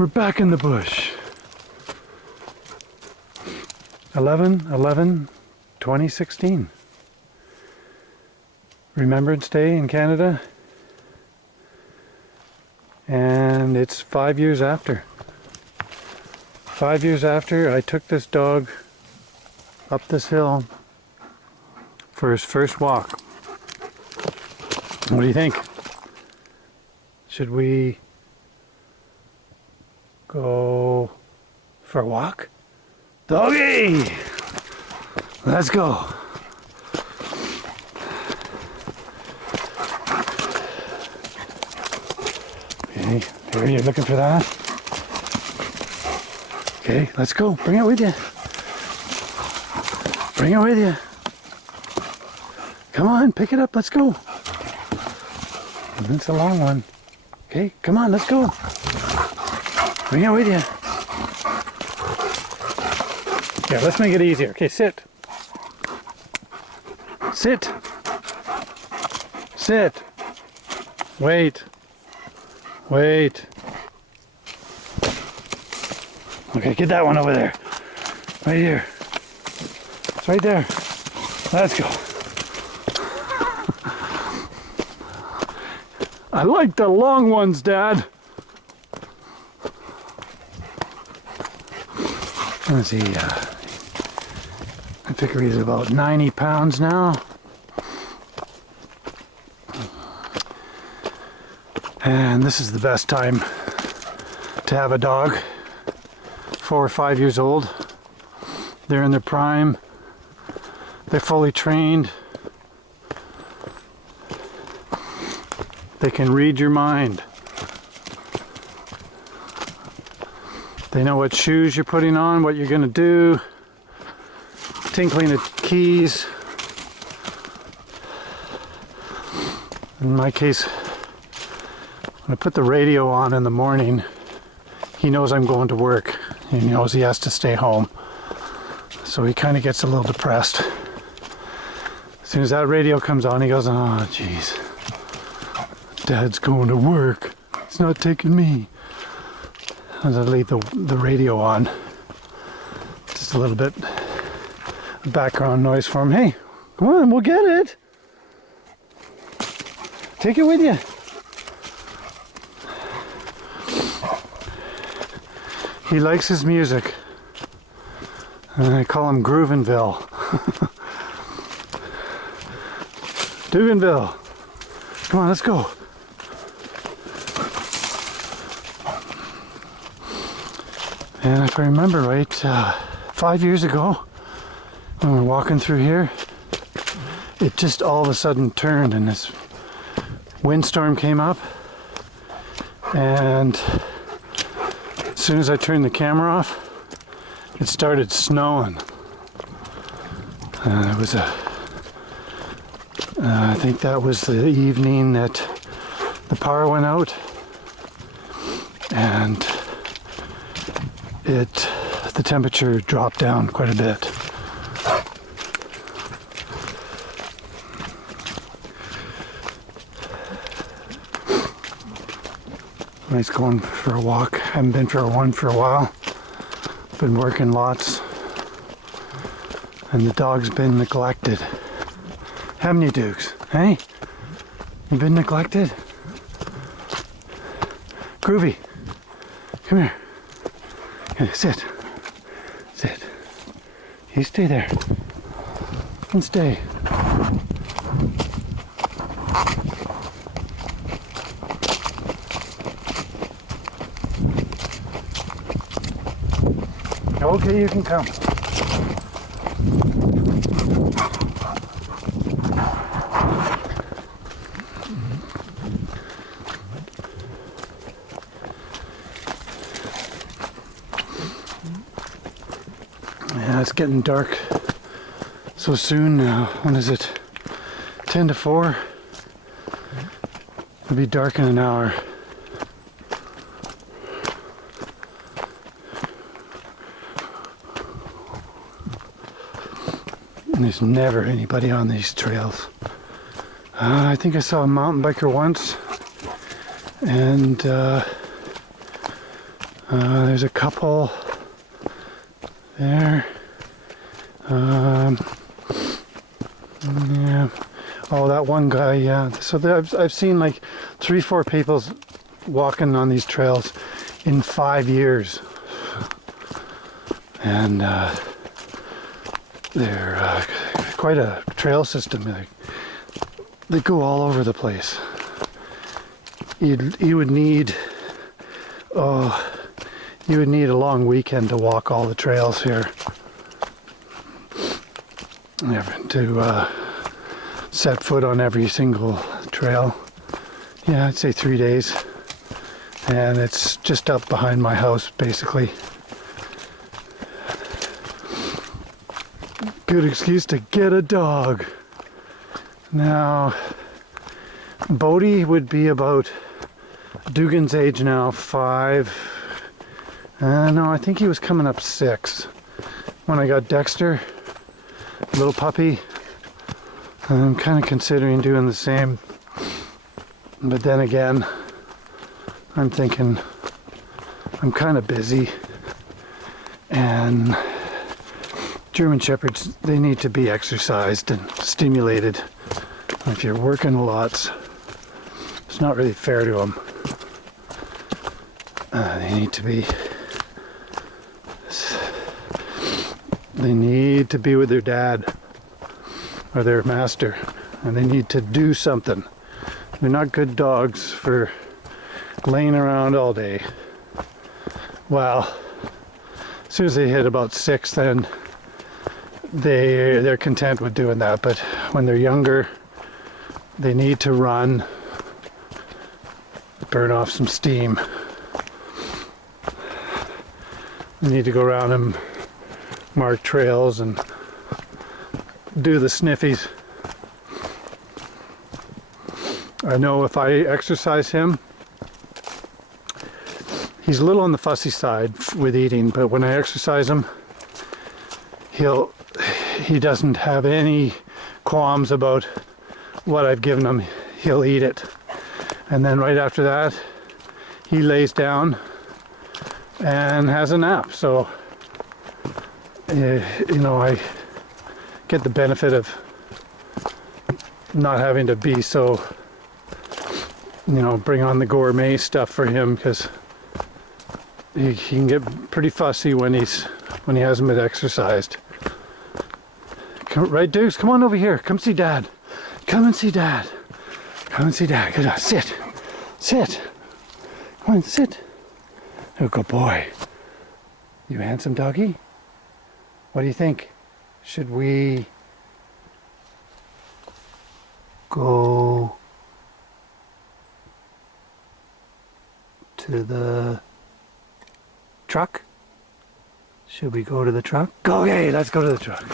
We're back in the bush. 11/11/2016. Remembrance Day in Canada. And it's 5 years after. 5 years after I took this dog up this hill for his first walk. What do you think? Should we go for a walk? Doggy! Let's go. Okay, there you're looking for that. Okay, let's go. Bring it with you. Bring it with you. Come on, pick it up. Let's go. It's a long one. Okay, come on, let's go. Bring it with you. Yeah, let's make it easier. Okay, sit. Sit. Sit. Wait. Wait. Okay, get that one over there. Right here. It's right there. Let's go. I like the long ones, Dad. Let's see, I figure he's about 90 pounds now. And this is the best time to have a dog. 4 or 5 years old. They're in their prime. They're fully trained. They can read your mind. They know what shoes you're putting on, what you're going to do. Tinkling the keys. In my case, when I put the radio on in the morning, he knows I'm going to work. He knows he has to stay home. So he kind of gets a little depressed. As soon as that radio comes on, he goes, oh, geez. Dad's going to work. He's not taking me. As I leave the radio on, just a little bit of background noise for him. Hey, come on, we'll get it. Take it with you. He likes his music. And I call him Groovinville. Duganville. Come on, let's go. And if I remember right, 5 years ago, when we were walking through here, it just all of a sudden turned and this windstorm came up. And as soon as I turned the camera off, it started snowing. It was I think that was the evening that the power went out. And the temperature dropped down quite a bit. Nice going for a walk. Haven't been for one for a while. Been working lots. And the dog's been neglected. Haven't you, Dukes? Hey? You been neglected? Groovy. Come here. Okay, sit. Sit. You stay there. You can stay. Okay, you can come. Yeah, it's getting dark so soon now. When is it? 10 to 4? It'll be dark in an hour. And there's never anybody on these trails. I think I saw a mountain biker once, and There's a couple there. Yeah. Oh, that one guy, yeah. So I've seen like 3-4 people walking on these trails in 5 years. And they're quite a trail system. They go all over the place. You would need a long weekend to walk all the trails here. To set foot on every single trail. Yeah, I'd say 3 days. And it's just up behind my house, basically. Good excuse to get a dog. Now, Bodhi would be about Dugan's age now, 5. No, I think he was coming up 6. When I got Dexter, little puppy, I'm kind of considering doing the same. But then again, I'm thinking I'm kind of busy, and German Shepherds, they need to be exercised and stimulated. If you're working a lot, it's not really fair to them. They need to be with their dad or their master, and they need to do something. They're not good dogs for laying around all day. Well, as soon as they hit about 6, then they're content with doing that. But when they're younger, they need to run, burn off some steam. They need to go around and mark trails and do the sniffies. I know if I exercise him, he's a little on the fussy side with eating, but when I exercise him, he doesn't have any qualms about what I've given him. He'll eat it. And then right after that, he lays down and has a nap. So, I get the benefit of not having to be so, bring on the gourmet stuff for him, because he can get pretty fussy when he hasn't been exercised. Right, Dukes? Come on over here. Come see Dad. Come and see Dad. Come and see Dad. Good. Sit. Sit. Come on, sit. Oh, good boy. You handsome doggy? What do you think? Should we go to the truck? Should we go to the truck? Go, okay, let's go to the truck.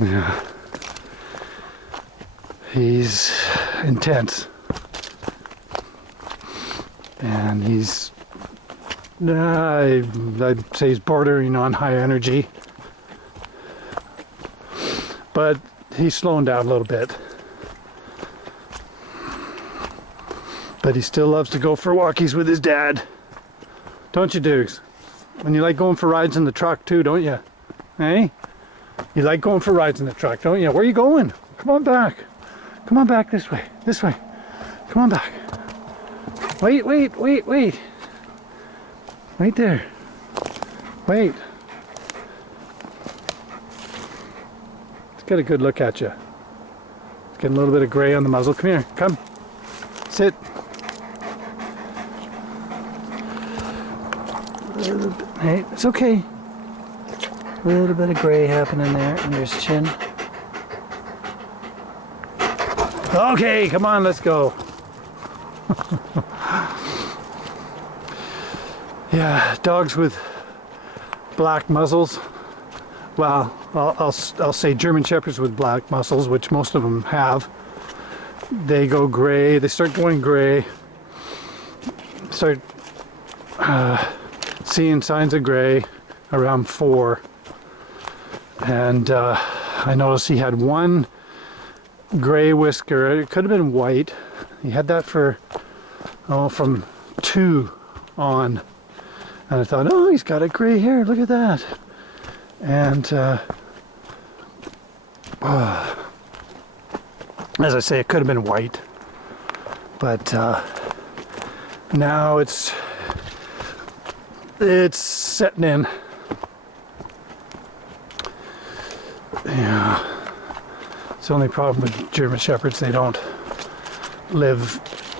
Yeah. He's intense. And he's, I'd say he's bordering on high energy. But he's slowing down a little bit. But he still loves to go for walkies with his dad. Don't you, Dukes? And you like going for rides in the truck too, don't you? Hey? You like going for rides in the truck, don't you? Where are you going? Come on back. Come on back this way. This way. Come on back. Wait, wait, wait, wait. Right there. Wait. Let's get a good look at you. It's getting a little bit of gray on the muzzle. Come here. Come. Sit. Hey, it's okay. A little bit of gray happening there under his chin. Okay, come on, let's go. Yeah, dogs with black muzzles. Well, I'll say German Shepherds with black muzzles, which most of them have. They go gray. They start going gray. Start seeing signs of gray around 4. And I noticed he had one gray whisker. It could have been white. He had that for, from 2 on, and I thought, oh, he's got a gray hair, look at that. And as I say, it could have been white, but now it's setting in. Yeah, it's the only problem with German Shepherds, they don't live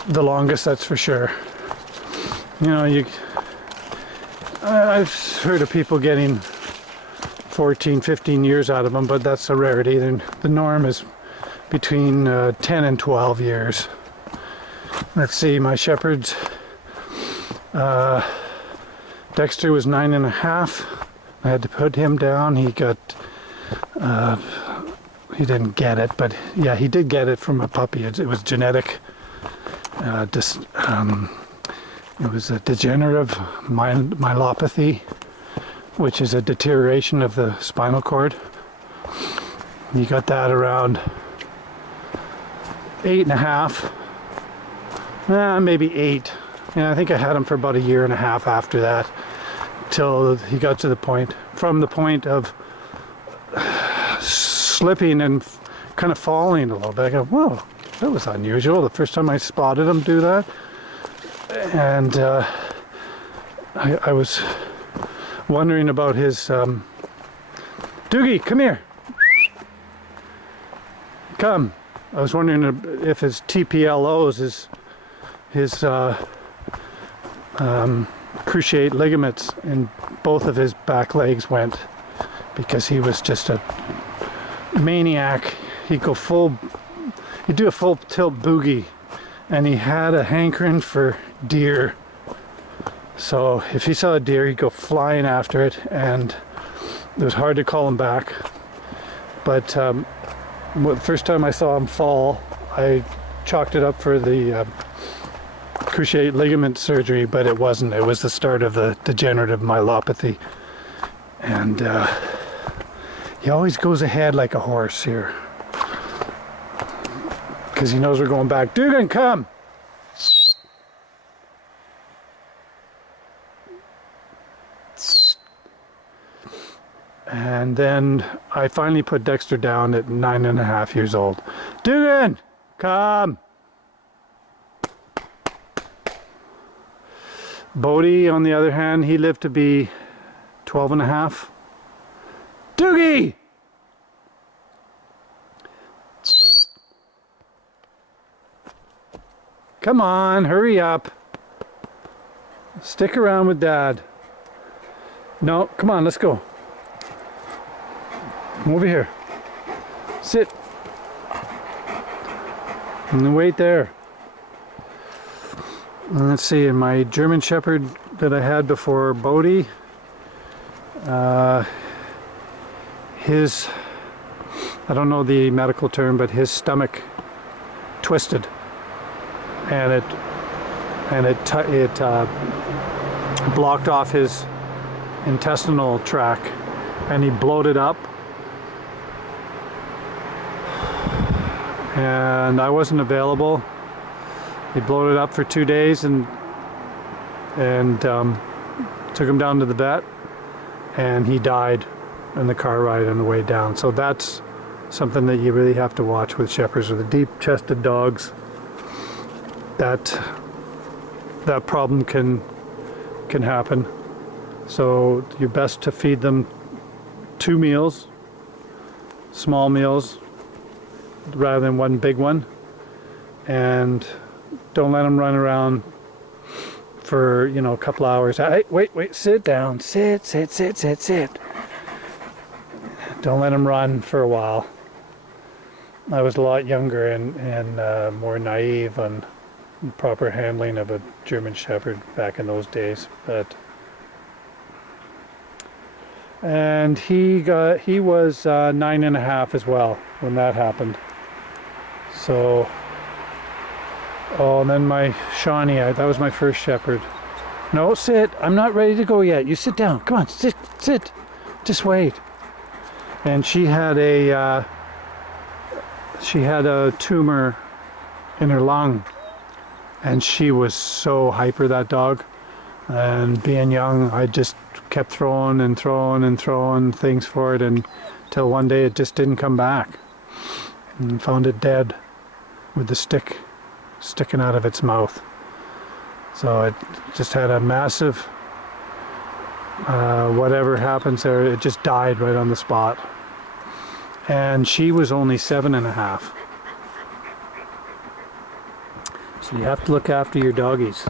the longest, that's for sure. You know, I've heard of people getting 14, 15 years out of them, but that's a rarity. The norm is between 10 and 12 years. Let's see, my Shepherds, Dexter was 9.5. I had to put him down. He got, he didn't get it, but yeah, he did get it from a puppy. It was genetic. It was a degenerative myelopathy, which is a deterioration of the spinal cord. You got that around 8.5, maybe 8. And I think I had him for about 1.5 years after that, till he got to the point, from the point of slipping and kind of falling a little bit. I go, whoa, that was unusual. The first time I spotted him do that. And I was wondering about his, Doogie, come here. Come. I was wondering if his TPLOs, his cruciate ligaments in both of his back legs went, because he was just a maniac. He'd do a full tilt boogie, and he had a hankering for deer. So if he saw a deer, he'd go flying after it, and it was hard to call him back. But the first time I saw him fall, I chalked it up for the cruciate ligament surgery, but it wasn't. It was the start of the degenerative myelopathy. And he always goes ahead like a horse here, because he knows we're going back. Dugan, come! And then I finally put Dexter down at 9.5 years old. Dugan, come! Bodie, on the other hand, he lived to be 12.5. Doogie! Come on, hurry up. Stick around with Dad. No, come on, let's go. Come over here. Sit. And then wait there. And let's see, in my German Shepherd that I had before Bodie, his, I don't know the medical term, but his stomach twisted, and it blocked off his intestinal tract, and he bloated up. And I wasn't available. He bloated up for 2 days, and took him down to the vet, and he died in the car ride on the way down. So that's something that you really have to watch with shepherds, with the deep-chested dogs. That problem can happen. So you're best to feed them 2 meals, small meals, rather than one big one, and don't let them run around for, you know, a couple hours. Hey, wait, sit down, sit. Don't let them run for a while. I was a lot younger and more naive on proper handling of a German Shepherd back in those days, and he was 9.5 as well when that happened. So, oh, and then my Shawnee, that was my first Shepherd. No, sit. I'm not ready to go yet. You sit down. Come on, sit. Just wait. And she had a tumor in her lung, And she was so hyper, that dog. And being young, I just kept throwing and throwing and throwing things for it until one day it just didn't come back. And found it dead with the stick sticking out of its mouth. So it just had a massive, whatever happens there, it just died right on the spot. And she was only 7.5. So you have to look after your doggies.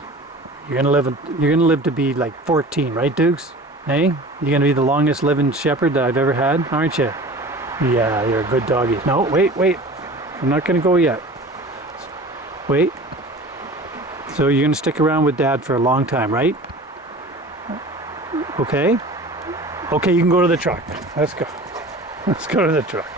You're gonna live to be like 14, right, Dukes? Hey, you're gonna be the longest living shepherd that I've ever had, aren't you? Yeah, you're a good doggy. No, wait. I'm not gonna go yet. Wait. So you're gonna stick around with Dad for a long time, right? Okay. Okay, you can go to the truck. Let's go. Let's go to the truck.